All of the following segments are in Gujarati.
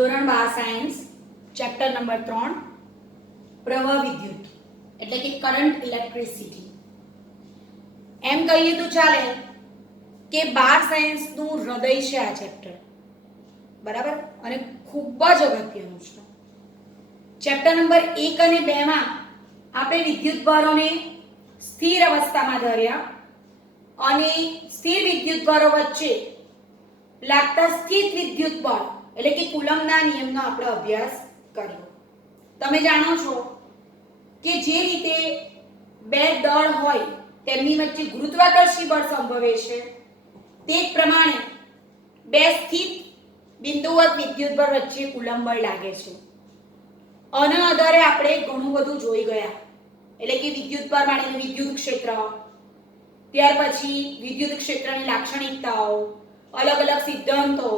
ધોરણ 12 સાયન્સ ચેપ્ટર નંબર 3 પ્રવાહ વિદ્યુત એટલે કે કરંટ ઇલેક્ટ્રિસિટી. એમ કહીએ તો ચાલે કે 12 સાયન્સ નું હૃદય છે આ ચેપ્ટર, બરાબર, અને ખૂબ જ અગત્યનું છે. ચેપ્ટર નંબર 1 અને 2 માં આપણે વિદ્યુત ભારોને સ્થિર અવસ્થામાં ધર્યા અને સ્થિર વિદ્યુત ભારો વચ્ચે લાગતા સ્થિત વિદ્યુત બળ એટલે કે કુલમ્બના નિયમનો આપણે અભ્યાસ કર્યો. તમે જાણો છો કે જે રીતે બે દળ હોય તેમની વચ્ચે ગુરુત્વાકર્ષી બળ સંભવે છે, તે જ પ્રમાણે બે સ્થિત બિંદુવત વિદ્યુત બળ વચ્ચે કુલમ્બ બળ લાગે છે. આના આધારે આપણે ઘણું બધું જોઈ ગયા, એટલે કે વિદ્યુત ભાર માટેનું વિદ્યુત ક્ષેત્ર, ત્યાર પછી વિદ્યુત ક્ષેત્રની લાક્ષણિકતાઓ, અલગ અલગ સિદ્ધાંતો,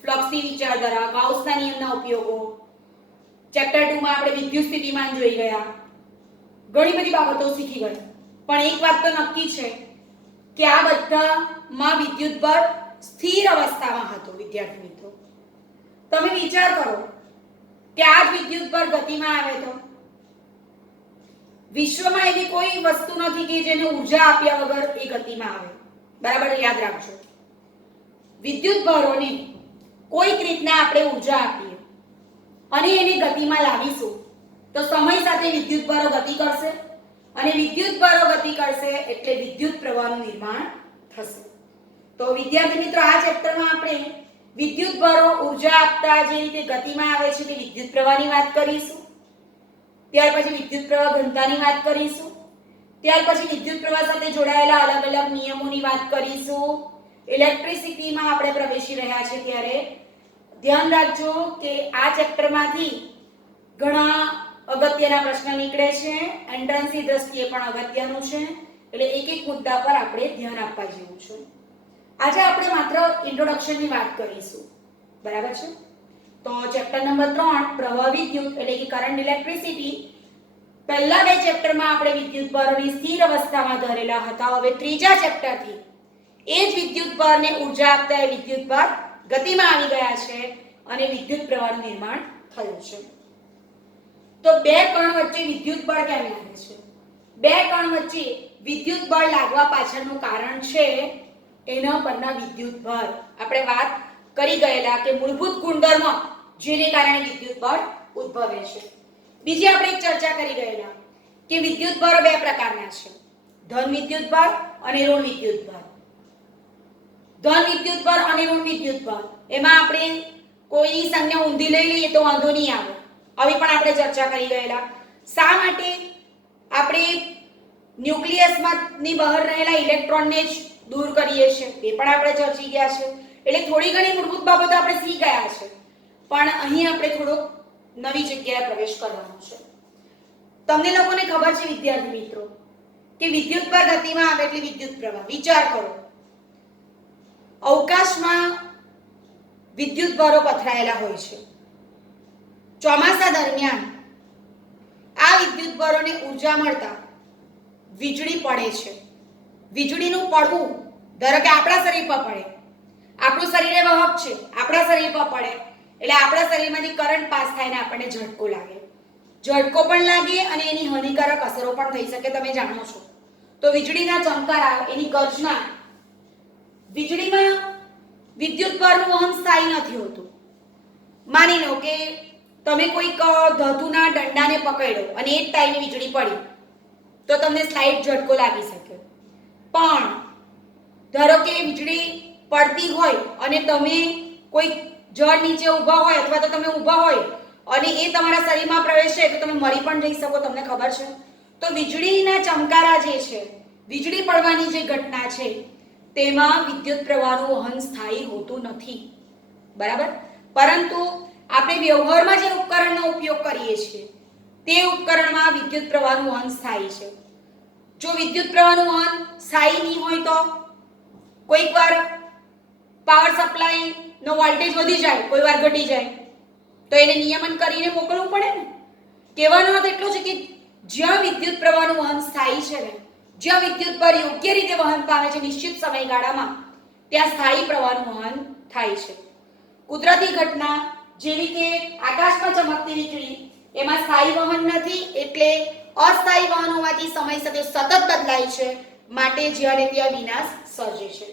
ફ્લક્સની વિચારધારા, ગાઉસના નિયમના ઉપયોગો. ચેપ્ટર 2 માં આપણે વિદ્યુત સ્થિતિમાન જોઈ ગયા, ઘણી બધી બાબતો શીખી ગયા. પણ એક વાત તો નક્કી છે કે આ બધામાં વિદ્યુત ભાર સ્થિર અવસ્થામાં હતો. વિદ્યાર્થી મિત્રો, તમે વિચાર કરો કે આ જ વિદ્યુત ભાર ગતિમાં આવે તો વિશ્વમાં એવી કોઈ વસ્તુ નથી કે જેને ઊર્જા આપ્યા વગર એ ગતિમાં આવે. બરાબર, યાદ રાખજો. વિદ્યુત ભારોને કોઈક રીતના આપણે ઊર્જા આપીએ અને એને ગતિમાં લાવીશું તો સમય સાથે વિદ્યુત ભારો ગતિ કરશે અને વિદ્યુત ભારો ગતિ કરશે એટલે વિદ્યુત પ્રવાહનું નિર્માણ થશે. તો વિદ્યાર્થી મિત્રો, આ ચેપ્ટરમાં આપણે વિદ્યુત ભારો ઊર્જા આપતા જે રીતે ગતિમાં આવે છે તે વિદ્યુત પ્રવાહની વાત કરીશું. ત્યાર પછી વિદ્યુત પ્રવાહ ઘનતાની વાત કરીશું. ત્યાર પછી વિદ્યુત પ્રવાહ સાથે જોડાયેલા અલગ અલગ નિયમોની વાત કરીશું. ઇલેક્ટ્રિસિટીમાં આપણે પ્રવેશી રહ્યા છે ત્યારે ધ્યાન રાખજો કે આ ચેપ્ટરમાંથી ઘણા અગત્યના પ્રશ્ન નીકળે છે, એન્ટ્રન્સની દ્રષ્ટિએ પણ અગત્યનું છે, એટલે એક એક મુદ્દા પર આપણે ધ્યાન આપવા જેવું છે. આજે આપણે માત્ર ઇન્ટ્રોડક્શનની વાત કરીશું, બરાબર છે. તો ચેપ્ટર નંબર 3 પ્રવાહ વિદ્યુત એટલે કે કરંટ ઇલેક્ટ્રિસિટી, પહેલા બે ચેપ્ટરમાં આપણે વિદ્યુત ભારોની સ્થિર અવસ્થામાં ધરેલા હતા. હવે ત્રીજા ચેપ્ટરથી એ જ વિદ્યુત ભારને ઊર્જા આપતા એ વિદ્યુત ભાર ગતિમાં આવી ગયા છે અને વિદ્યુત પ્રવાહનું નિર્માણ થયું છે. તો બે કણ વચ્ચે વિદ્યુત બળ કેમ લાગે છે? બે કણ વચ્ચે વિદ્યુત બળ લાગવા પાછળનું કારણ છે એના પરના વિદ્યુત ભાર. આપણે વાત કરી ગયેલા કે મૂળભૂત ગુણધર્મ જેને કારણે વિદ્યુત બળ ઉદ્ભવે છે. બીજી આપણે એક ચર્ચા કરી ગયેલા કે વિદ્યુત ભારો બે પ્રકારના છે, ધન વિદ્યુત ભાર અને ઋણ વિદ્યુત ભાર. ધન વિદ્યુત ભાર અને ઋણ વિદ્યુત ભાર, એમાં આપણે કોઈ સંજ્ઞા ઊંધી લઈ લઈએ તો વાંધો નહીં આવે, આવી પણ આપણે ચર્ચા કરી ગયેલા. શા માટે આપણે ન્યુક્લિયસમાંની બહાર રહેલા ઇલેક્ટ્રોનને જ દૂર કરીએ છીએ તે પણ આપણે ચર્ચી ગયા છે. એટલે થોડી ઘણી મૂળભૂત બાબતો આપણે શીખી ગયા છે, પણ અહીં આપણે થોડોક નવી જગ્યાએ પ્રવેશ કરવાનો છે. તમને લોકોને ખબર છે વિદ્યાર્થી મિત્રો કે વિદ્યુત ભાર ગતિમાં આવે એટલે વિદ્યુત પ્રવાહ. વિચાર કરો, અવકાશમાં વિદ્યુત ભારો પથરાયેલા હોય છે. ચોમાસા દરમિયાન આ વિદ્યુત ભારોને ઊર્જા મળતા વીજળી પડે છે. વીજળીનું પડવું ધારો કે આપણા શરીર પર પડે, આપણું શરીર એ વાહક છે, આપણા શરીર પર પડે એટલે આપણા શરીરમાંથી કરંટ પાસ થાય ને આપણને ઝટકો લાગે. ઝટકો પણ લાગે અને એની હાનિકારક અસરો પણ થઈ શકે, તમે જાણો છો. તો વીજળીના ચમકારા, એની ગર્જના, વીજળીમાં વિદ્યુત ભારનું વહન સ્થાયી નથી હોતું. માની લો કે તમે કોઈક ધાતુના દંડાને પકડ્યો અને એ જ ટાઈમે વીજળી પડી તો તમને સ્લાઇડ ઝટકો લાગી શકે. પણ ધારો કે વીજળી પડતી હોય અને તમે કોઈ ઝાડ નીચે ઊભા હોય અથવા તો તમે ઊભા હોય અને એ તમારા શરીરમાં પ્રવેશે તો તમે મરી પણ જઈ શકો, તમને ખબર છે. તો વીજળીના ચમકારા જે છે, વીજળી પડવાની જે ઘટના છે, તેમાં વિદ્યુત પ્રવાહનું વહન સ્થાયી હોતું નથી, બરાબર. પરંતુ આપણે વ્યવહારમાં જે ઉપકરણનો ઉપયોગ કરીએ છીએ તે ઉપકરણમાં વિદ્યુત પ્રવાહનું વહન સ્થાયી છે. જો વિદ્યુત પ્રવાહનું વહન સ્થાયી નહીં હોય તો કોઈક વાર પાવર સપ્લાયનો વોલ્ટેજ વધી જાય, કોઈ વાર ઘટી જાય, તો એને નિયમન કરીને મોકલવું પડે ને. કહેવાનો અર્થ એટલો છે કે જ્યાં વિદ્યુત પ્રવાહનું વહન સ્થાયી છે ને, જ્યાં વિદ્યુત ભાર યોગ્ય રીતે વહન પામે છે નિશ્ચિત સમયગાળામાં, ત્યાં સ્થાયી પ્રવાહનું વહન થાય છે. કુદરતી ઘટના જેવી કે આકાશમાં ચમકતી વીજળી, એમાં સ્થાયી વહન નથી, એટલે અસ્થાયી વહન હોવાથી સમય સાથે સતત બદલાય છે, માટે જ્યારે ત્યાં વિનાશ સર્જે છે.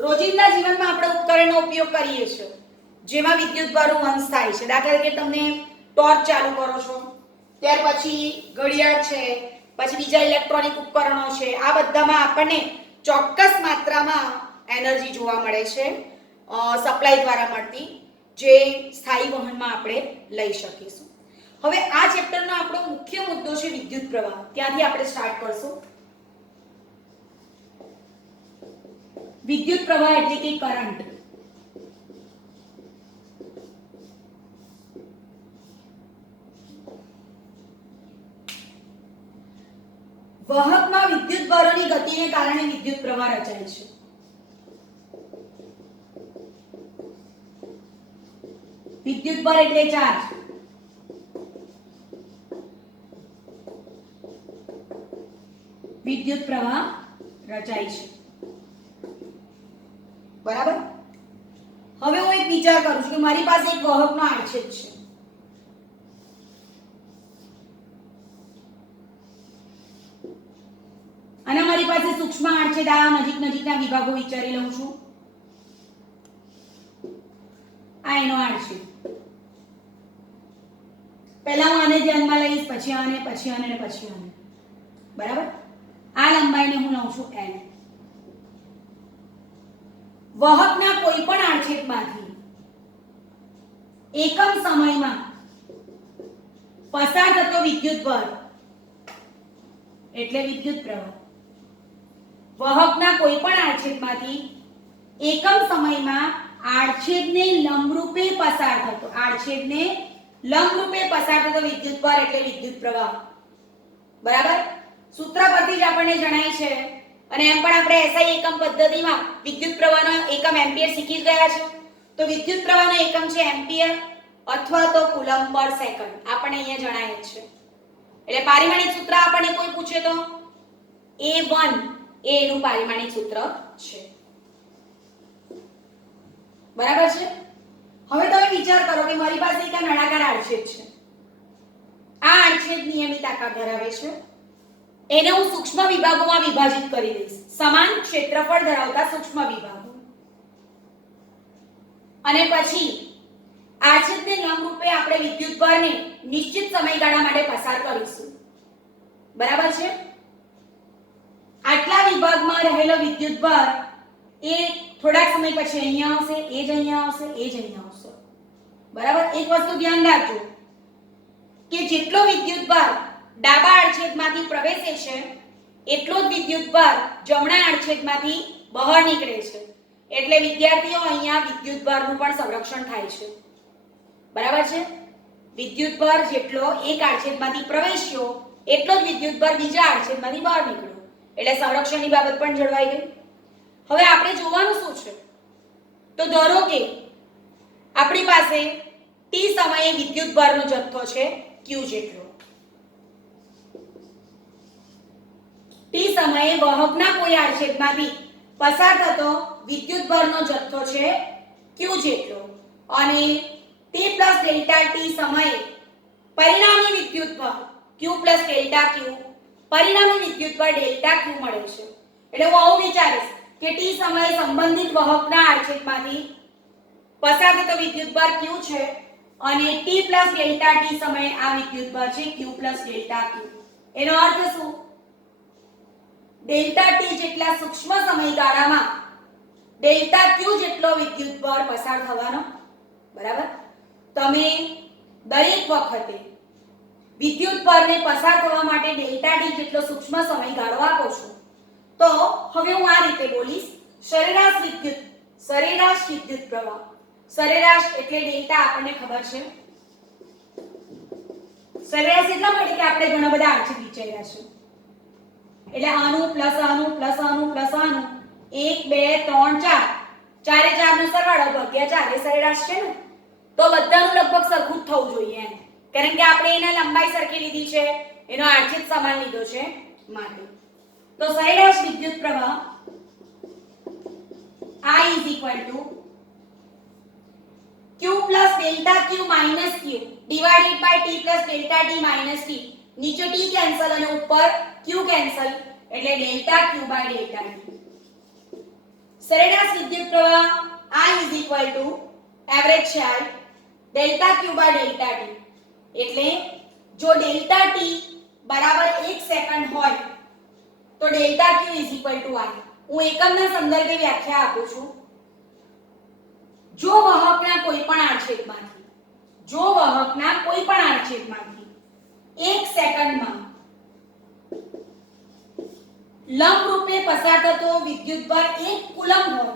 રોજિંદા જીવનમાં આપણે ઉપકરણનો ઉપયોગ કરીએ છીએ જેમાં વિદ્યુતભારનું વહન થાય છે. દાખલા તરીકે તમે ટોર્ચ ચાલુ કરો છો, ત્યાર પછી ઘડિયાળ છે, પછી બીજા ઇલેક્ટ્રોનિક ઉપકરણો છે, આ બધામાં આપણને ચોક્કસ માત્રામાં એનર્જી જોવા મળે છે સપ્લાય દ્વારા મળતી, જે સ્થાયી વહનમાં આપણે લઈ શકીશું. હવે આ ચેપ્ટરનો આપણો મુખ્ય મુદ્દો છે વિદ્યુત પ્રવાહ. ત્યાંથી આપણે સ્ટાર્ટ કરશું. વિદ્યુત પ્રવાહ એટલે કે કરંટ. વાહકમાં વિદ્યુતભારોની ગતિને કારણે વિદ્યુત પ્રવાહ રચાય છે. વિદ્યુતભાર એટલે ચાર્જ. વિદ્યુત પ્રવાહ રચાય છે. બરાબર. હવે હું એક વિચાર કરું છું કે મારી પાસે એક વાહકનો આડછેદ છે. અને મારી પાસે સૂક્ષ્મ આડછેદ આ નજીકના વિભાગો વિચારી લઉં છું. આ એનો આડછેદ. પહેલા હું આને ધ્યાનમાં લઈશ, પછી આને, પછી આને અને પછી આને. બરાબર. આ લંબાઈને હું લઉં છું l. વાહકના કોઈ પણ આડછેદમાંથી એકમ સમયમાં પસાર થતો વિદ્યુતભાર એટલે વિદ્યુત પ્રવાહ. વાહકના કોઈ પણ આડછેદમાંથી એકમ સમયમાં આડછેદને લંબરૂપે પસાર થતો વિદ્યુતભાર એટલે વિદ્યુત પ્રવાહ. બરાબર. સૂત્ર પરથી જ આપણને જણાય છે, અને એમ પણ આપણે એસઆઈ એકમ પદ્ધતિમાં વિદ્યુત પ્રવાહનો એકમ એમ્પિયર શીખી ગયા છો. તો વિદ્યુત પ્રવાહનો એકમ છે એમ્પિયર અથવા તો કુલમ્બ પર સેકન્ડ. આપણને અહીંયા જણાય છે. એટલે પારિમાણિક સૂત્ર આપણને કોઈ પૂછે તો A1 એ એનું પારિમાણિક સૂત્ર છે. બરાબર છે. હવે તમે વિચાર કરો કે મારી પાસે એક નળાકાર આડછેદ છે. આ આડછેદ નિયમિત આકાર ધરાવે છે. એને હું સૂક્ષ્મ વિભાગોમાં વિભાજિત કરી દઈશ, સમાન ક્ષેત્રફળ ધરાવતા સૂક્ષ્મ વિભાગો. અને પછી આડછેદને લંબરૂપે આપણે વિદ્યુતભારને નિશ્ચિત સમયગાળા માટે પસાર કરીશું. બરાબર છે. આટલા વિભાગમાં રહેલો વિદ્યુતભાર એ થોડાક સમય પછી અહીંયા આવશે, એ જ અહીંયા આવશે, એ જ અહીંયા આવશે. બરાબર. એક વસ્તુ ધ્યાન રાખજો કે જેટલો વિદ્યુતભાર ડાબા આડછેદમાંથી પ્રવેશે છે એટલો જ વિદ્યુતભાર જમણા આડછેદમાંથી બહાર નીકળે છે. એટલે વિદ્યાર્થીઓ અહીંયા વિદ્યુતભારનું પણ સંરક્ષણ થાય છે. બરાબર છે. વિદ્યુતભાર જેટલો એક આડછેદમાંથી પ્રવેશ્યો એટલો જ વિદ્યુતભાર બીજા આડછેદમાંથી બહાર નીકળ્યો. એટલે સંરક્ષણની બાબત પણ જળવાઈ ગઈ. હવે આપણે જોવાનું શું છે, તો ધારો કે આપણી પાસે t સમયે વિદ્યુતભારનો જથ્થો છે q જેટલો. t સમયે વાહકના કોઈ આડછેદમાંથી પસાર થતો વિદ્યુતભારનો જથ્થો છે q જેટલો, અને t + ડેલ્ટા t સમયે પરિણામી વિદ્યુતભાર q + ડેલ્ટા q પરિણામી વિદ્યુતભાર ડેલ્ટા q મળે છે. એટલે હું આવું વિચારીશ કે t સમયે સંબંધિત વાહકના આડછેદમાંથી પસાર થતો વિદ્યુતભાર q છે, અને t + ડેલ્ટા t સમયે આ વિદ્યુતભાર છે q + ડેલ્ટા q. એનો અર્થ શું? ડેલ્ટા t જેટલા સૂક્ષ્મ સમયગાળામાં ડેલ્ટા q જેટલો વિદ્યુતભાર પસાર થવાનો. બરાબર. તમે દરેક વખતે વિદ્યુતભારને પસાર થવા માટે ડેલ્ટા t જેટલો સૂક્ષ્મ સમયગાળો આપો છો. તો હવે હું આ રીતે બોલીશ, સરેરાશ વિદ્યુત પ્રવાહ. સરેરાશ એટલે ડેલ્ટા આપણને ખબર છે. સરેરાશ એટલા માટે કે આપણે ઘણા બધા આડછેદ વિચાર્યા છે. એટલે આનું પ્લસ આનું પ્લસ આનું પ્લસ આનું 1 2 3 4 ચારે ચારનો સરવાળો ભાગ્યા 4 એ સરેરાશ છે ને. તો બધાનું લગભગ સરખું જ થવું જોઈએ એમ, કારણ કે આપણે એના લંબાઈ સરખી લીધી છે, એનો આડછેદ સમાન લીધો છે માટે. તો સરેરાશ વિદ્યુત પ્રવાહ I = q + delta q minus q divided by t plus delta t minus t. નીચે ટી કેન્સલ અને ઉપર ક્યુ કેન્સલ એટલે delta q by delta t. સરેરાશ વિદ્યુત પ્રવાહ I is equal to average charge delta q by delta t. એટલે જો ડેલ્ટા ટી બરાબર 1 સેકન્ડ હોય તો delta q is equal to I. હું એકમના સંદર્ભે વ્યાખ્યા આપું છું. જો વાહકના કોઈપણ આડછેદમાંથી 1 સેકન્ડમાં લંબરૂપે પસાર થતો વિદ્યુતભાર 1 કુલમ્બ હોય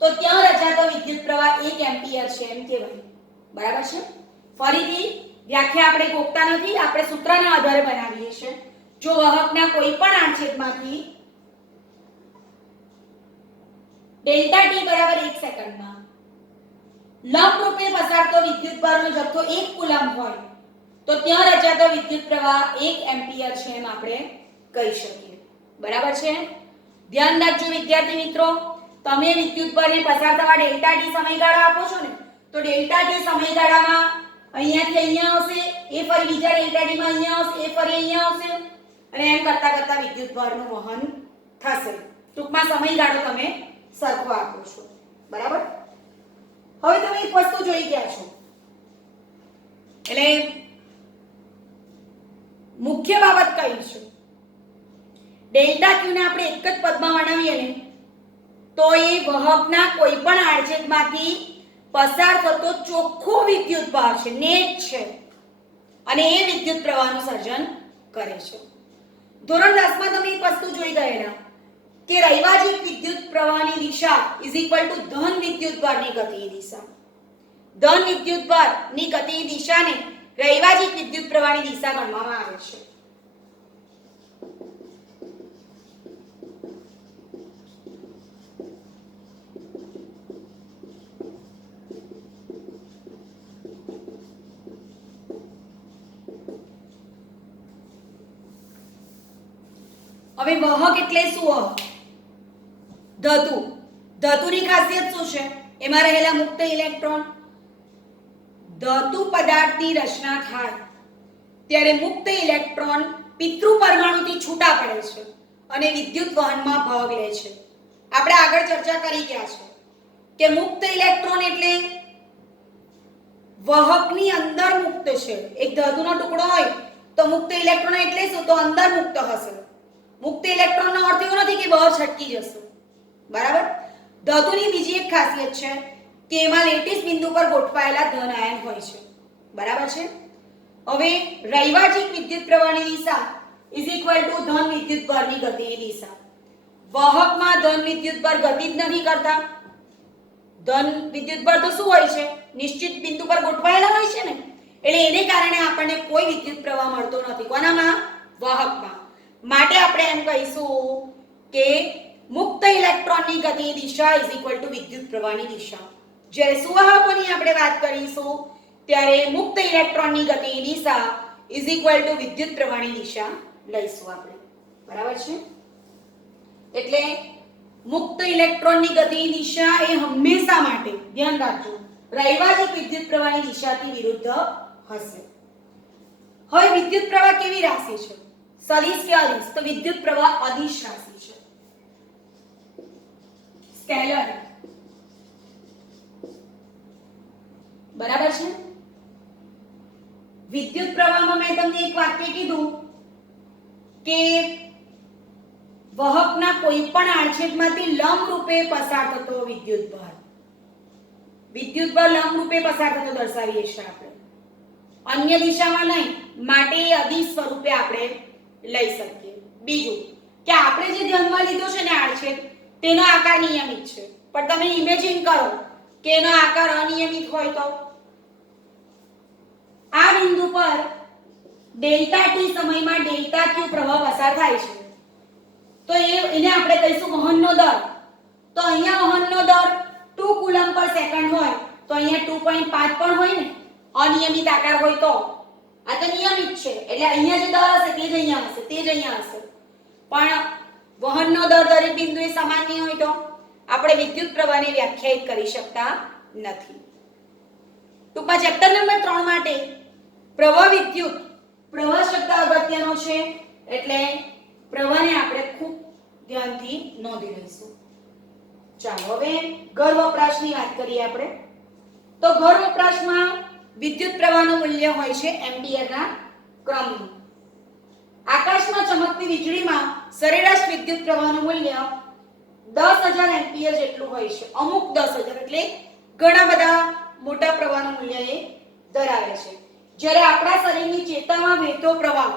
તો ત્યાં રચાતો વિદ્યુત પ્રવાહ 1 એમ્પિયર છે એમ કહેવાય. બરાબર છે? ફરીથી વ્યાખ્યા આપણે ગોખતા નથી, આપણે સૂત્રના આધારે બનાવીએ છીએ. જો વાહકના કોઈપણ આડછેદમાંથી ડેલ્ટા ટી બરાબર 1 સેકન્ડમાં લંબરૂપે પસારતો વિદ્યુતભારનો જથ્થો 1 કુલમ્બ હોય તો ત્યાં રચાતો વિદ્યુત પ્રવાહ 1 એમ્પિયર છે એમ આપણે કહી શકીએ. બરાબર છે? ધ્યાન રાખજો વિદ્યાર્થી મિત્રો, તમે વિદ્યુતભારને પસાર થવા ડેલ્ટા ટી સમયગાળો આપો છો ને, તો ડેલ્ટા ટી સમયગાળામાં અહીંયાથી અહીંયા આવશે, એ ફરી બીજા ડેલ્ટા ટી માં અહીંયા આવશે, એ ફરી અહીંયા આવશે અને એમ કરતા કરતા વિદ્યુતભારનું વહન થશે. ટૂંકમાં સમયગાળો તમે સરખો આપો છો. બરાબર? હવે તમે એક વસ્તુ જોઈ ગયા છો, એટલે મુખ્ય બાબત કઈ છે? ડેલ્ટા ક્યુ ને આપણે એક જ પદમાં વર્ણવીએ ને તો એ વાહકના કોઈપણ આડછેદમાંથી પસાર થતો ચોખ્ખો વિદ્યુતભાર છે, નેટ છે, અને એ વિદ્યુત પ્રવાહનું સર્જન કરે છે. ધોરણ 10 માં તમે એક વસ્તુ જોઈ ગયેલા કે રૈવાજિક વિદ્યુત પ્રવાહની દિશા ઇઝ ઇક્વલ ટુ ધન વિદ્યુતભારની ગતિની દિશા. ધન વિદ્યુતભારની ગતિની દિશાને રૈવાજિક વિદ્યુત પ્રવાહની દિશા ગણવામાં આવે છે. હવે વાહક એટલે શું? વાહક ધાતુની ખાસિયત શું છે? એમાં રહેલા મુક્ત ઇલેક્ટ્રોન. ધાતુ પદાર્થની રચના થાય ત્યારે મુક્ત ઇલેક્ટ્રોન પિતૃ પરમાણુથી છૂટા પડે છે અને વિદ્યુત વહનમાં ભાગ લે છે. આપણે આગળ ચર્ચા કરી ગયા છે કે મુક્ત ઇલેક્ટ્રોન એટલે વાહકની અંદર મુક્ત છે. એક ધાતુનો ટુકડો હોય તો મુક્ત ઇલેક્ટ્રોન એટલે શું? તો અંદર મુક્ત હશે. મુક્ત ઇલેક્ટ્રોનનો અર્થ એવો નથી કે બહાર છટકી જશે. બરાબર? ધાતુની બીજી એક ખાસિયત છે કે એમાં લેટિસ બિંદુ પર ગોઠવાયેલા ધન આયન હોય છે. બરાબર છે? હવે રૈવાજિક વિદ્યુત પ્રવાહની દિશા ઇઝ ઇક્વલ ટુ ધન વિદ્યુતભારની ગતિની દિશા. વાહકમાં ધન વિદ્યુતભાર ગતિ જ નથી કરતા. ધન વિદ્યુતભાર તો શું હોય છે? નિશ્ચિત બિંદુ પર ગોઠવાયેલા હોય છે ને, એટલે એને કારણે આપણને કોઈ વિદ્યુત પ્રવાહ મળતો નથી. કોનામાં? વાહકમાં. માટે આપણે એમ કહીશું કે મુક્ત ઇલેક્ટ્રોનની ગતિની દિશા ઇઝ ઇક્વલ ટુ વિદ્યુત પ્રવાહની દિશા. જ્યારે સુવાહકોની આપણે વાત કરીશું ત્યારે મુક્ત ઇલેક્ટ્રોનની ગતિની દિશા ઇઝ ઇક્વલ ટુ વિદ્યુત પ્રવાહની દિશા લઈશું આપણે. બરાબર છે? એટલે મુક્ત ઇલેક્ટ્રોનની ગતિની દિશા એ હંમેશા માટે ધ્યાન રાખજો રૈવાજિક વિદ્યુત પ્રવાહની દિશાથી વિરુદ્ધ હશે. હવે વિદ્યુત પ્રવાહ કેવી રાશિ છે? સદિશ કે અદિશ? તો વિદ્યુત પ્રવાહ અદિશ રાશિ છે, સ્કેલર. બરાબર છે? વિદ્યુત પ્રવાહમાં મેં તમને એક વાક્ય કીધું કે વાહકના કોઈપણ આડછેદમાંથી લંબ રૂપે પસાર થતો વિદ્યુતભાર લંબ રૂપે પસાર થતો દર્શાવીએ છીએ આપણે, અન્ય દિશામાં નહીં. માટે એ અદિશ સ્વરૂપે આપણે લઈ શકીએ. બીજું કે આપણે જે ધ્યાનમાં લીધો છે ને આડછેદ, તેનો આકાર નિયમિત છે, પણ તમે ઇમેજિન કરો કે એનો આકાર અનિયમિત હોય તો આ બિંદુ પર ડેલ્ટા ટી સમયમાં ડેલ્ટા ક્યુ પ્રવાહ પસાર થાય છે તો એને આપણે કહીશું વહનનો દર. તો અહીંયા વહનનો દર 2 કુલમ્બ પર સેકન્ડ હોય તો અહીંયા 2.5 પણ હોય ને, અનિયમિત આકાર હોય તો. આ તો નિયમિત છે એટલે અહીંયા જે દર હશે તે જ અહીંયા હશે, તે જ અહીંયા હશે. પણ વહનનો દર દરેક બિંદુએ સમાન નહીં હોય તો આપણે વિદ્યુત પ્રવાહને વ્યાખ્યાયિત કરી શકતા નથી. ટૂંકમાં ચેપ્ટર નંબર 3 માટે પ્રવાહ વિદ્યુત, પ્રવાહ શબ્દ અગત્યનો છે એટલે પ્રવાહને આપણે ખૂબ ધ્યાનથી નોંધી લઈશું. ચાલો હવે ઘર વપરાશની વાત કરીએ આપણે. તો ઘર વપરાશમાં વિદ્યુત પ્રવાહનું મૂલ્ય હોય છે એમ્પિયરના ક્રમનું. આકાશમાં ચમકતી વીજળીમાં સરેરાશ વિદ્યુત પ્રવાહનું મૂલ્ય 10,000 એમ્પિયર જેટલું હોય છે. અમુક 10,000 એટલે ઘણા બધા મોટા પ્રવાહનું મૂલ્ય એ ધરાવે છે. જ્યારે આપણા શરીરની ચેતામાં વહેતો પ્રવાહ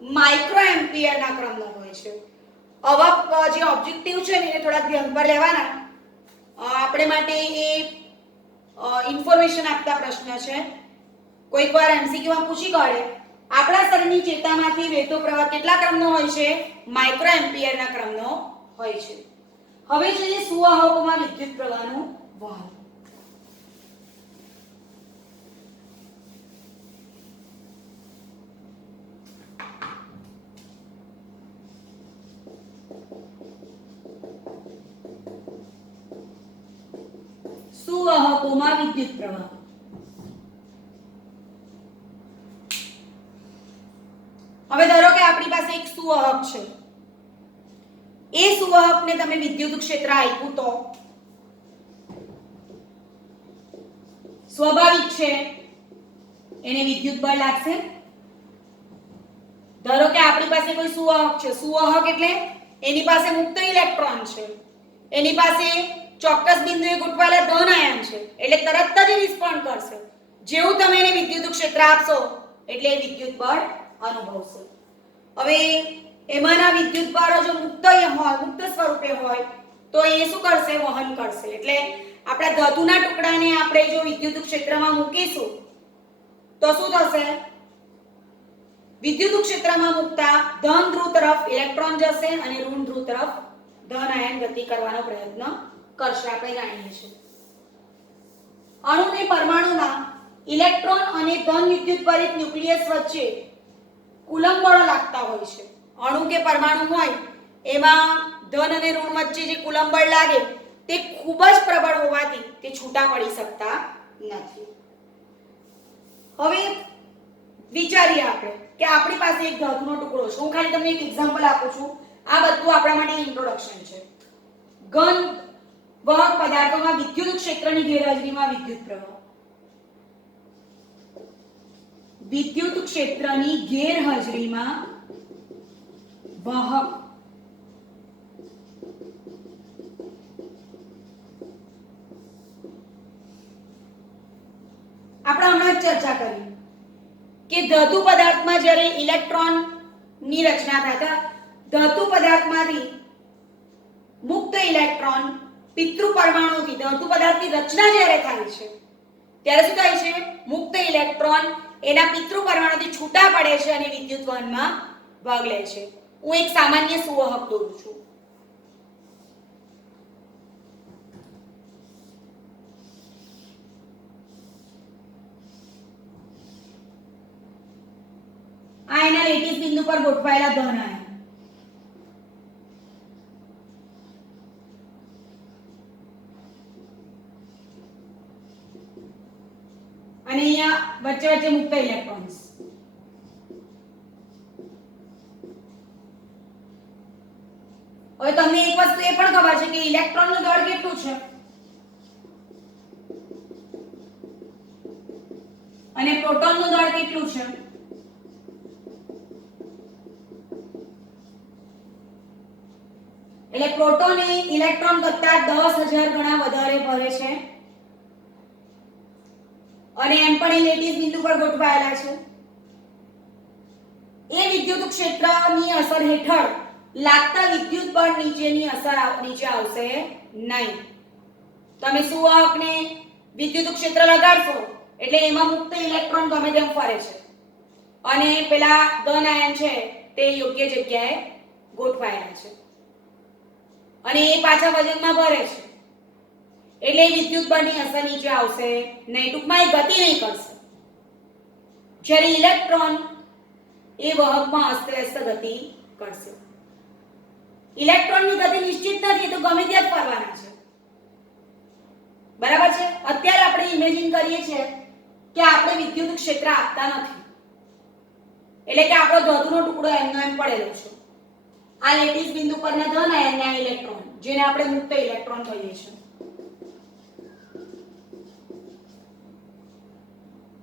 માઇક્રો એમ્પિયરના ક્રમનો હોય છે. આવા જે ઓબ્જેક્ટિવ છે ને એને થોડા ધ્યાન પર લેવાના. આપણે માટે એ ઇન્ફોર્મેશન આપતા પ્રશ્ન છે. કોઈક વાર એમસીક્યુ માં પૂછી કાઢે આપણા શરીરની ચેતામાંથી વહેતો પ્રવાહ કેટલા ક્રમનો હોય છે? માઇક્રો એમ્પિયરના ક્રમનો હોય છે. હવે જોઈએ સુવાહકોમાં વિદ્યુત પ્રવાહનું વહન. સુવાહકોમાં વિદ્યુત પ્રવાહ. હવે ધારો કે આપણી પાસે એક સુવાહક છે. એ સુવાહકને તમે વિદ્યુત ક્ષેત્ર આપ્યું તો સ્વાભાવિક છે એને વિદ્યુત બળ લાગશે. ધારો કે આપણી પાસે કોઈ સુવાહક છે. સુવાહક એટલે એની પાસે મુક્ત ઇલેક્ટ્રોન છે, એની પાસે ચોક્કસ બિંદુએ ગોઠવાયેલા ધન આયન છે, એટલે તરત જ રિસ્પોન્ડ કરશે. જેવું તમે એને વિદ્યુત ક્ષેત્ર આપશો એટલે એ વિદ્યુત બળ અનુભવશે. હવે એમાંના વિદ્યુત બળો જો મુક્ત હોય, મુક્ત સ્વરૂપે હોય તો એ શું કરશે? વહન કરશે. એટલે આપણા ધાતુના ટુકડાને આપણે જો વિદ્યુત ક્ષેત્રમાં મૂકીશું તો શું થશે? વિદ્યુત ક્ષેત્રમાં મૂકતા ધન ધ્રુવ તરફ ઇલેક્ટ્રોન જશે અને ઋણ ધ્રુવ તરફ ધન આયન ગતિ કરવાનો પ્રયત્ન કરશે. આપણે જાણીએ છીએ અણુને પરમાણુના ઇલેક્ટ્રોન અને ધન વિદ્યુત પરિત ન્યુક્લિયસ વચ્ચે કુલંબ બળ લાગતા હોય છે. અણુ કે પરમાણુ હોય એમાં ધન અને ઋણ વચ્ચે જે કુલંબ બળ લાગે તે ખૂબ જ પ્રબળ હોવાથી તે છૂટા પડી શકતા નથી. હવે વિચારીએ આપણે કે આપણી પાસે એક ધાતુનો ટુકડો છે. હું ખાલી તમને એક એક્ઝામ્પલ આપું છું. આ બધું આપણા માટે ઇન્ટ્રોડક્શન છે. ઘન વાહક પદાર્થોમાં વિદ્યુત ક્ષેત્રની ગેરહાજરીમાં વિદ્યુત પ્રવાહ. વિદ્યુત ક્ષેત્રની ગેરહાજરીમાં વાહક આપણે હમણાં ચર્ચા કરી કે ધાતુ પદાર્થમાં જ્યારે ઇલેક્ટ્રોન ની રચના થતા ધાતુ પદાર્થમાંથી મુક્ત ઇલેક્ટ્રોન પિતૃ પરમાણુથી ધાતુ પદાર્થની રચના જ્યારે થાય છે ત્યારે શું થાય છે? મુક્ત ઇલેક્ટ્રોન એના પિતૃ પરમાણુથી છૂટા પડે છે અને વિદ્યુત વહનમાં ભાગ લે છે. હું એક સામાન્ય સુવાહક દોરું છું. આ એના લેટીસ બિંદુ પર ગોઠવાયેલા ધન આયન. અને અહીંયા વચ્ચે વચ્ચે મુક્ત ઇલેક્ટ્રોન્સ. હવે તમને એક વસ્તુ એ પણ ખબર છે કે ઇલેક્ટ્રોનનું દળ કેટલું છે અને પ્રોટોનનું દળ કેટલું છે? એટલે પ્રોટોન એ ઇલેક્ટ્રોન કરતા 10,000 ગણા વધારે ભરે છે અને એમ પણ એ લેટીસ બિંદુ પર ગોઠવાયેલા છે. એ વિદ્યુત ક્ષેત્રની અસર હેઠળ લાગતા વિદ્યુત બળ નીચેની અસર નીચે આવશે નહીં. તમે સુવાહકને વિદ્યુત ક્ષેત્ર લગાડશો એટલે એમાં મુક્ત ઇલેક્ટ્રોન ગમે તેમ ફરે છે અને પેલા ધન આયન છે તે યોગ્ય જગ્યાએ ગોઠવાયેલા છે અને એ પાછા વજનમાં ભરે છે એટલે વિદ્યુત બળની અસર નીચે આવશે નહીં. ટૂંકમાં એ ગતિ નહીં કરશે. જ્યારે ઇલેક્ટ્રોન એ વાહકમાં અસ્તવ્યસ્ત ગતિ કરશે. ઇલેક્ટ્રોનની ગતિ નિશ્ચિત નથી તો ગમે ત્યાં જ ફરવાના છે. બરાબર છે. અત્યારે આપણે ઇમેજિન કરીએ છીએ કે આપણે વિદ્યુત ક્ષેત્ર આપતા નથી, એટલે કે આપણો ધાતુનો ટુકડો એમનો એમ પડેલો છે. આ લેટીસ બિંદુ પરના ધન આયન ને ઇલેક્ટ્રોન, જેને આપણે મુક્ત ઇલેક્ટ્રોન કહીએ છીએ.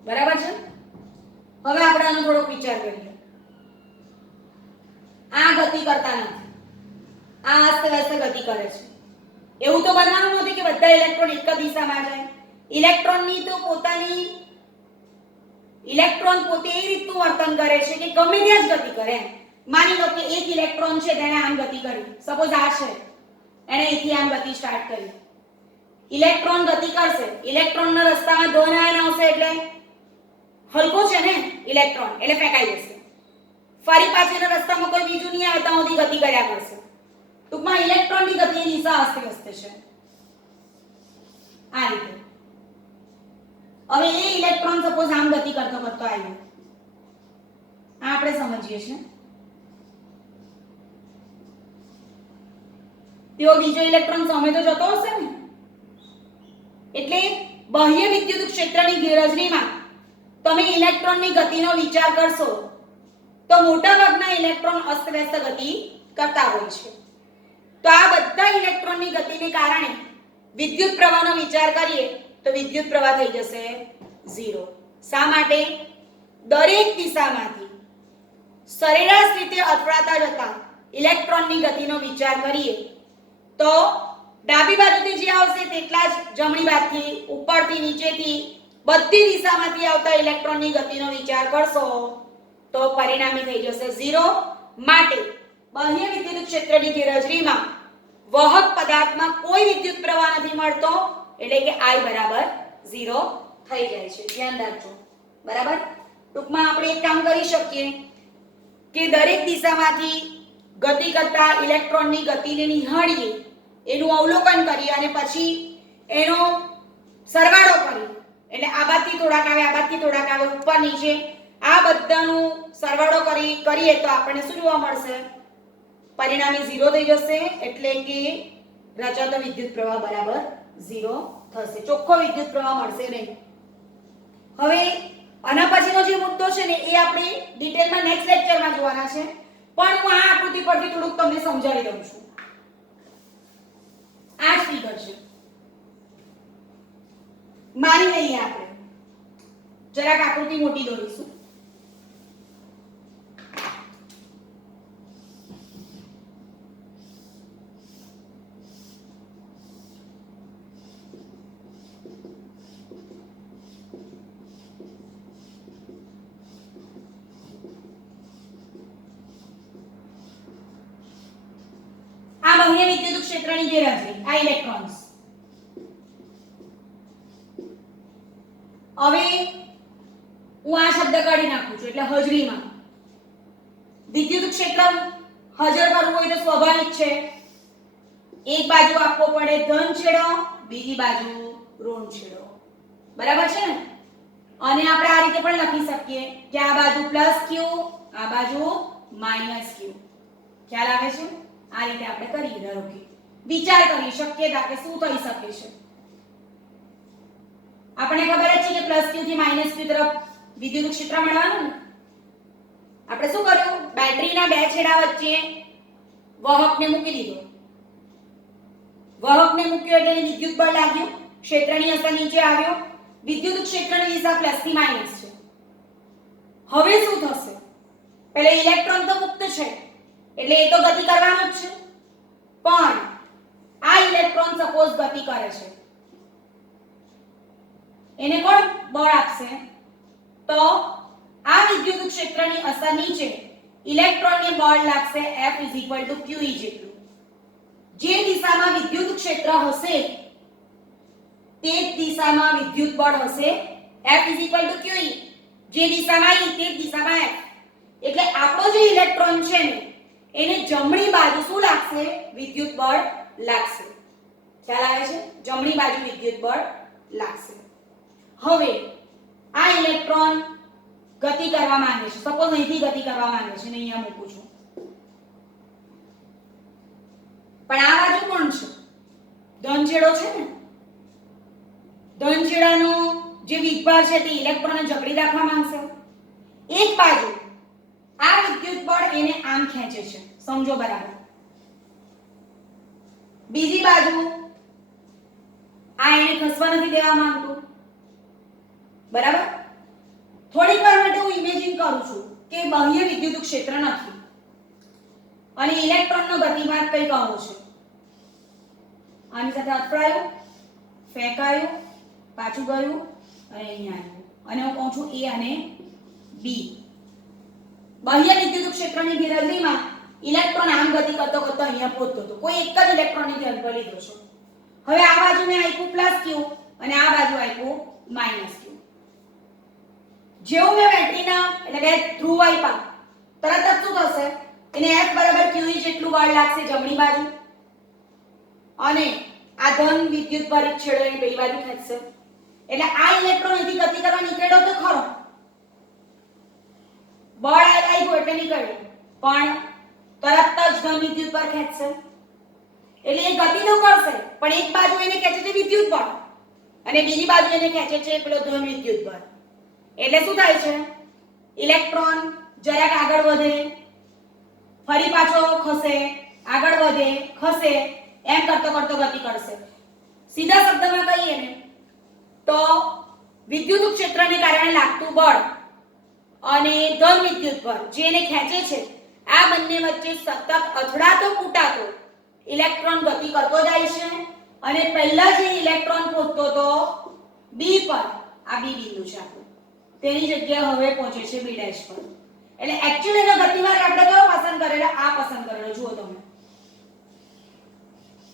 બરાબર છે. હવે આપણે આનો થોડોક વિચાર કરીએ. આ ગતિ કરતા નથી, આ અસ્ત વ્યસ્ત ગતિ કરે છે. એવું તો બનવાનું નથી કે બધા ઇલેક્ટ્રોન એક જ દિશામાં જાય. ઇલેક્ટ્રોન પોતે એ રીતનું વર્તન કરે છે કે ગમે ત્યાં જ ગતિ કરે. માની લો કે એક ઇલેક્ટ્રોન છે તેણે આમ ગતિ કરી, સપોઝ આ છે, એણે અહીંથી આમ ગતિ સ્ટાર્ટ કરી. ઇલેક્ટ્રોન ગતિ કરશે, ઇલેક્ટ્રોનના રસ્તામાં ધન આયન આવશે એટલે હલકો છે ને ઇલેક્ટ્રોન, એટલે ફેંકાઈ જશે. ફરી પાછું એના રસ્તામાં કોઈ બીજું નહીં આવે ત્યાં સુધી ગતિ કર્યા કરશે. ટૂંકમાં ઇલેક્ટ્રોનની ગતિની દિશા અસ્ત-વ્યસ્ત છે. આ રીતે હવે એ ઇલેક્ટ્રોન સપોઝ આમ ગતિ કરતો આવ્યો, આ આપણે સમજીએ છીએ. તેઓ બીજો ઇલેક્ટ્રોન સામે તો જતો હશે ને, એટલે બાહ્ય વિદ્યુત ક્ષેત્રની ગેરહાજરીમાં તમે ઇલેક્ટ્રોનની ગતિનો વિચાર કરશો તો મોટાભાગના ઇલેક્ટ્રોન અસ્ત-વ્યસ્ત ગતિ કરતા હોય છે. તો આ બધા ઇલેક્ટ્રોનની ગતિને કારણે વિદ્યુત પ્રવાહનો વિચાર કરીએ તો વિદ્યુત પ્રવાહ થઈ જશે 0. શા માટે? દરેક દિશામાંથી સરેરાશ રીતે અથડાતા જતા ઇલેક્ટ્રોનની ગતિનો વિચાર કરીએ તો ડાબી બાજુથી જે આવશે તેટલા જ જમણી બાજુથી, ઉપરથી, નીચેથી બધી દિશામાંથી આવતા ઇલેક્ટ્રોનની ગતિનો વિચાર કરશો તો પરિણામી થઈ જશે 0. માટે બાહ્ય વિદ્યુત ક્ષેત્રની ગેરહાજરીમાં વાહક પદાર્થમાં કોઈ વિદ્યુત પ્રવાહ નથી મળતો, એટલે કે I બરાબર 0 થઈ જાય છે. ધ્યાન રાખજો. બરાબર. ટૂંકમાં આપણે એક કામ કરી શકીએ કે દરેક દિશામાંથી ગતિ કરતા ઇલેક્ટ્રોનની ગતિને નિહાળીએ, એનું અવલોકન કરીએ અને પછી એનો સરવાળો કરીએ. એટલે આ બાજુથી થોડાક આવે, આ બાજુથી થોડાક આવે, ઉપર નીચે આ બધાનું સરવાળો કરીએ તો આપણને શું જોવા મળશે? પરિણામી 0 થઈ જશે. એટલે કે રચાતો વિદ્યુત પ્રવાહ બરાબર 0 થશે. ચોખ્ખો વિદ્યુત પ્રવાહ મળશે નહીં. હવે આના પછીનો જે મુદ્દો છે ને એ આપણે ડિટેલમાં નેક્સ્ટ લેક્ચરમાં જોવાના છે, પણ હું આ આકૃતિ પરથી થોડુંક તમને સમજાવી દઉં છું. આ જ ફિગર છે, માની લઈએ આપણે. જરાક આકૃતિ મોટી દોરીશું. બાહ્ય વિદ્યુત ક્ષેત્રની ગેરહાજરી, આ ઇલેક્ટ્રોન્સ. હવે હું આ શબ્દ કાઢી નાખું છું, એટલે હાજરીમાં વિદ્યુત ક્ષેત્ર હાજર કરવું હોય તો સ્વાભાવિક છે, એક બાજુ આપવો પડે ધન છેડો, બીજી બાજુ ઋણ છેડો. બરાબર છે ને? અને આપણે આ રીતે પણ લખી શકીએ કે આ બાજુ +q, આ બાજુ -q. ખ્યાલ આવે છે? આ રીતે આપણે કરી ધારો કે વિચાર કરી શક્યતા કે શું થઈ શકે છે. આપણે ખબર જ છે કે +q થી -q તરફ વિદ્યુત ક્ષેત્ર મળવાનું. આપણે શું કર્યું? બેટરીના બે છેડા વચ્ચે વાહકને મૂકી દીધો. વાહકને મૂક્યો એટલે વિદ્યુત બળ લાગ્યું, ક્ષેત્રની અસર નીચે આવ્યો. વિદ્યુત ક્ષેત્રની દિશા + થી માઈનસ છે. હવે શું થશે? પહેલે ઇલેક્ટ્રોન તો મુક્ત છે એટલે એ તો ગતિ કરવાનો જ છે, પણ આ ઇલેક્ટ્રોન સપોઝ ગતિ કરે છે, એને કોણ બળ આપશે? તો આ વિદ્યુત ક્ષેત્રની અસર નીચે ઇલેક્ટ્રોનને બળ લાગશે F = QE જેટલું. જે દિશામાં વિદ્યુત ક્ષેત્ર હશે તે જ દિશામાં વિદ્યુત બળ હશે F = QE. જે દિશામાં E તે જ દિશામાં F. એટલે આપણો જે ઇલેક્ટ્રોન છે ને એને જમણી બાજુ શું લાગશે? વિદ્યુત બળ લાગશે. ખ્યાલ આવે છે? જમણી બાજુ વિદ્યુત બળ લાગશે. હવે આ ઇલેક્ટ્રોન ગતિ કરવા માંગે છે, સપોઝ અહીંથી ગતિ કરવા માંગે છે ને અહીંયા મૂકું છું, પણ આ બાજુ કોણ છે? ધન છેડો છે ને, ધન છેડાનો જે વીજભાર છે તે ઇલેક્ટ્રોનને જકડી રાખવા માંગશે. એક બાજુ આ વિદ્યુત બળ એને આમ ખેંચે છે, સમજો બરાબર. બીજી બાજુ આ એને ખસવા નથી દેવા માંગતું, બરાબર. થોડીક વાર માટે હું ઇમેજિન કરું છું કે બાહ્ય વિદ્યુત ક્ષેત્ર નથી અને ઇલેક્ટ્રોનનો ગતિમાર્ગ કંઈક આવો છે. આની સાથે અથડાયું, ફેંકાયું, પાછું ગયું અને અહીંયા આવ્યું અને હું કહું છું A અને B. બાહ્ય વિદ્યુત ક્ષેત્રની ગેરહાજરીમાં ઇલેક્ટ્રોન આમ ગતિ કરતો કરતો અહીંયા પહોંચતો હતો. કોઈ એક જ ઇલેક્ટ્રોનની ધ્યાન પર લીધો છે. હવે આ બાજુ મેં આપ્યું પ્લસ q અને આ બાજુ આપ્યું માઈનસ q. જેવું મેં બેટરીના એટલે કે ધ્રુવ આપ્યા તરત જ શું થશે, એને F બરાબર q જેટલું બળ લાગશે જમણી બાજુ અને આ ધન વિદ્યુત ભારિત છેડો એની પેલી બાજુ ખેંચશે. એટલે આ ઇલેક્ટ્રોન અહીંથી ગતિ કરવા નીકળ્યો તો ખરો, બળ આવ્યું એટલે નીકળ્યો, પણ તરત જ ધન વિદ્યુત પર ખેંચશે. એટલે એ ગતિ તો કરશે પણ એક બાજુ એને ખેંચે છે વિદ્યુત બળ અને બીજી બાજુ એને ખેંચે છે પેલો ધન વિદ્યુત બળ. એટલે શું થાય છે, ઇલેક્ટ્રોન જરાક આગળ વધે, ફરી પાછો ખસે, આગળ વધે, ખસે, એમ કરતો કરતો ગતિ કરશે. સીધા શબ્દમાં કહીએ ને તો વિદ્યુત ક્ષેત્રને કારણે લાગતું બળ અને ધન વિદ્યુત બળ જે એને ખેંચે છે આ બંને વચ્ચે સતત અથડાતો કૂટાતો ઇલેક્ટ્રોન ગતિ કરતો જાય છે અને પહેલા જે ઇલેક્ટ્રોન પહોંચતો તો B પર, આ B બિંદુ છે આપણું, તેની જગ્યાએ હવે પહોંચે છે B' પર. એટલે એક્ચ્યુઅલી એનો ગતિમાર્ગ આપણે કયો પસંદ કરેલો, આ પસંદ કરેલો. જુઓ તમે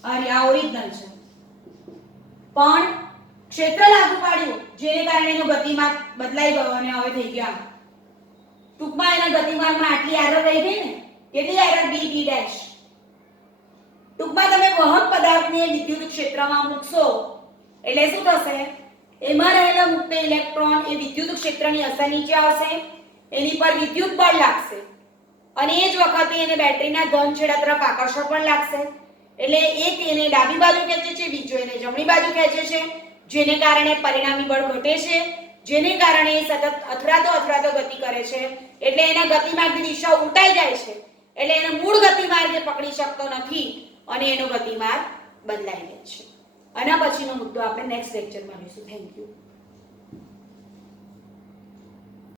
આ ઓરિજિનલ છે પણ ક્ષેત્ર લાગુ પાડ્યું જેને કારણે એનો ગતિમાર્ગ બદલાઈ ગયો અને હવે થઈ ગયો આમ. ટૂંકમાં એના ગતિમાર્ગમાં આટલી એરર રહી ગઈ ને, કેટલી એરર, B'. ટૂંકમાં તમે વહન પદાર્થને વિદ્યુત ક્ષેત્રમાં મૂકશો એટલે શું થશે, એમાં રહેલા મુક્ત ઇલેક્ટ્રોન એ વિદ્યુત ક્ષેત્રની અસર નીચે આવશે, એની પર વિદ્યુત બળ લાગશે અને એ જ વખતે એને બેટરીના ધન છેડા તરફ આકર્ષણ પણ લાગશે. એટલે એક એને ડાબી બાજુ ખેંચે છે, બીજો એને જમણી બાજુ ખેંચે છે, જેને કારણે પરિણામી બળ ઘટે છે, જેને કારણે સતત અથડાતો ગતિ કરે છે. એટલે એના ગતિમાર્ગની દિશા ઉલટાઈ જાય છે. એટલે એનો મૂળ ગતિમાર્ગ એ પકડી શકતો નથી અને એનો ગતિમાર્ગ બદલાઈ જાય છે. આના પછીનો મુદ્દો આપણે નેક્સ્ટ લેક્ચરમાં લઈશું. Thank you.